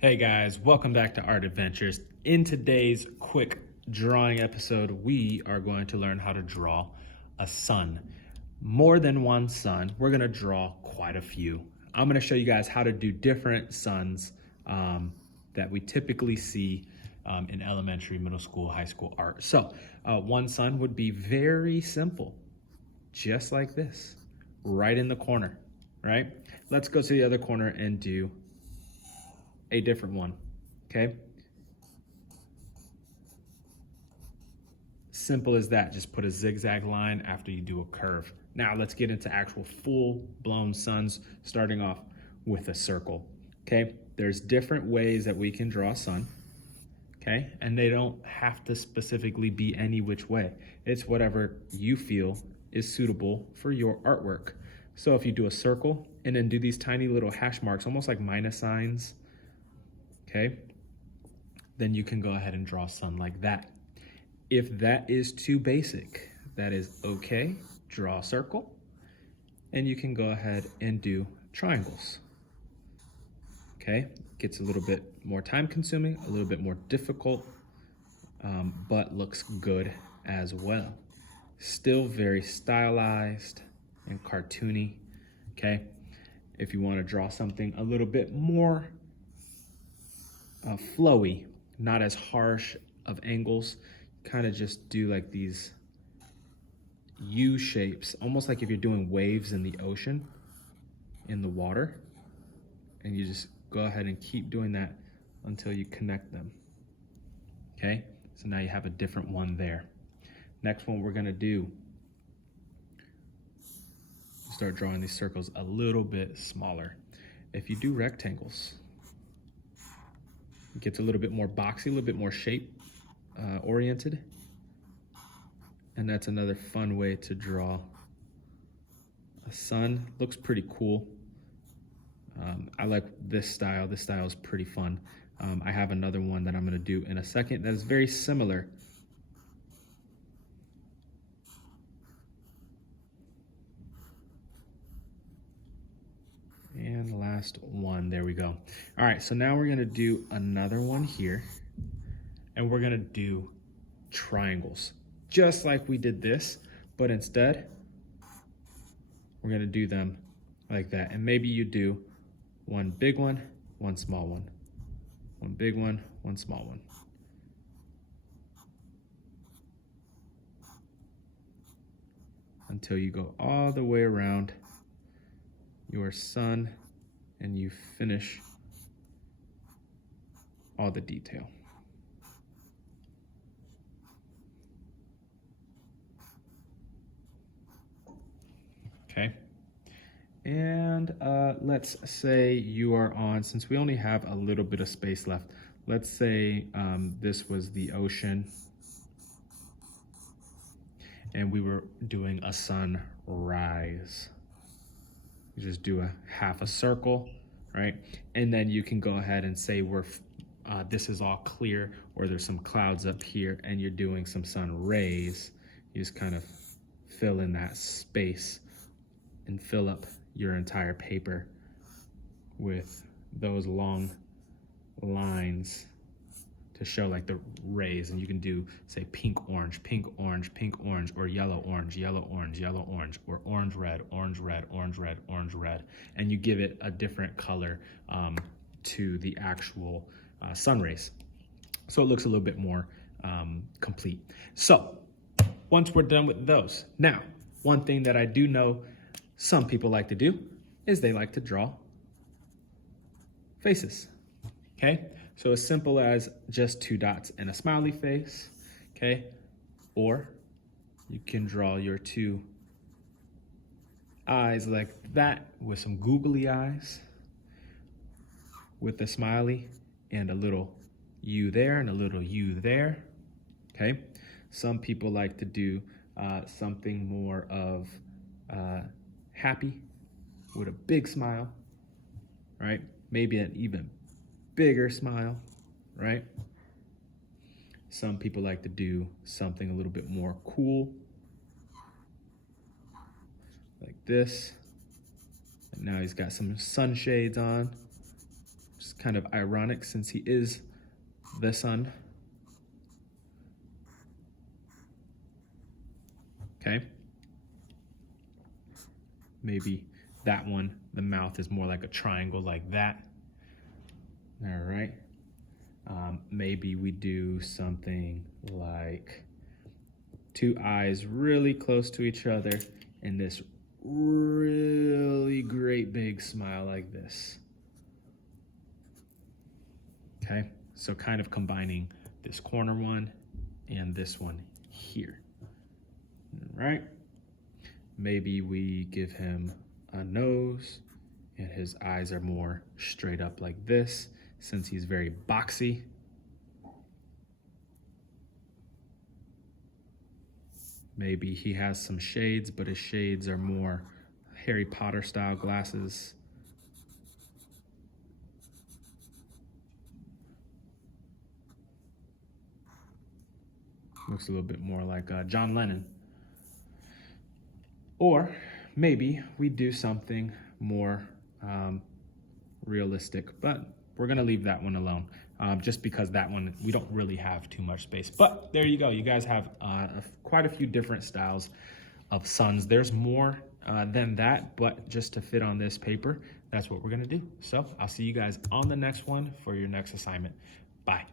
Hey guys, welcome back to Art Adventures. In today's quick drawing episode, we are going to learn how to draw a sun. More than one sun. We're going to draw quite a few. I'm going to show you guys how to do different suns that we typically see in elementary, middle school, high school art. So one sun would be very simple, just like this, right in the corner, right? Let's go to the other corner and do a different one, okay? Simple as that, just put a zigzag line after you do a curve. Now let's get into actual full-blown suns, starting off with a circle, okay? There's different ways that we can draw a sun, okay? And they don't have to specifically be any which way. It's whatever you feel is suitable for your artwork. So if you do a circle and then do these tiny little hash marks, almost like minus signs, okay, then you can go ahead and draw a sun like that. If that is too basic, that is okay. Draw a circle, and you can go ahead and do triangles. Okay, gets a little bit more time consuming, a little bit more difficult, but looks good as well. Still very stylized and cartoony, okay? If you want to draw something a little bit more flowy, not as harsh of angles, kind of just do like these U shapes, almost like if you're doing waves in the ocean, in the water, and you just go ahead and keep doing that until you connect them. Okay, so now you have a different one there. Next one we're gonna do, start drawing these circles a little bit smaller. If you do rectangles, it gets a little bit more boxy, a little bit more shape oriented. And that's another fun way to draw a sun. Looks pretty cool. I like this style. This style is pretty fun. I have another one that I'm gonna do in a second that is very similar. And the last one, there we go. All right, so now we're gonna do another one here, and we're gonna do triangles, just like we did this, but instead, we're gonna do them like that. And maybe you do one big one, one small one, one big one, one small one. Until you go all the way around your sun and you finish all the detail. Okay, and let's say you are on, since we only have a little bit of space left, let's say this was the ocean and we were doing a sunrise. You just do a half a circle, right? And then you can go ahead and say this is all clear, or there's some clouds up here and you're doing some sun rays. You just kind of fill in that space and fill up your entire paper with those long lines to show like the rays. And you can do, say, pink, orange, pink, orange, pink, orange, or yellow, orange, yellow, orange, yellow, orange, or orange, red, orange, red, orange, red, orange, red. And you give it a different color to the actual sun rays. So it looks a little bit more complete. So once we're done with those, now, one thing that I do know some people like to do is they like to draw faces, okay? So as simple as just two dots and a smiley face, okay? Or you can draw your two eyes like that with some googly eyes with a smiley and a little U there and a little U there, okay? Some people like to do something more of happy with a big smile, right? Maybe an even bigger smile, right? Some people like to do something a little bit more cool, like this. And now he's got some sunshades on. Just kind of ironic since he is the sun. Okay. Maybe that one, the mouth is more like a triangle like that. All right. Maybe we do something like two eyes really close to each other and this really great big smile like this. Okay, so kind of combining this corner one and this one here. All right, maybe we give him a nose and his eyes are more straight up like this since he's very boxy. Maybe he has some shades, but his shades are more Harry Potter style glasses. Looks a little bit more like John Lennon. Or maybe we do something more realistic, but we're gonna leave that one alone just because that one, we don't really have too much space. But there you go, you guys have quite a few different styles of suns. There's more than that, but just to fit on this paper, that's what we're gonna do. So I'll see you guys on the next one for your next assignment. Bye.